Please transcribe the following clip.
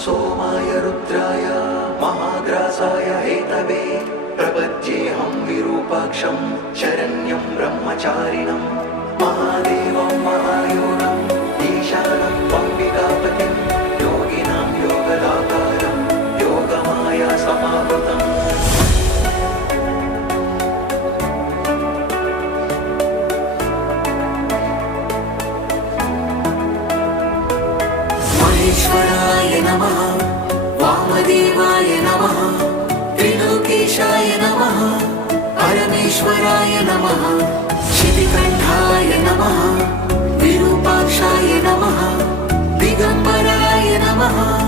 सोमाय रुद्राय महाग्रासाय हेतवे प्रपद्येऽहं विरूपाक्षं शरण्यं ब्रह्मचारिणं महादेवं महायोगम् ईशानं अम्बिकापतिं योगिनां योगदातारं योगमाया समावृतम् महेश्वराय नमः, वामदेवाय नमः, त्रिलोकेशाय नमः, परमेश्वराय नमः, शितिकण्ठाय नमः, विरूपाक्षाय नमः, दिगम्बराय नमः।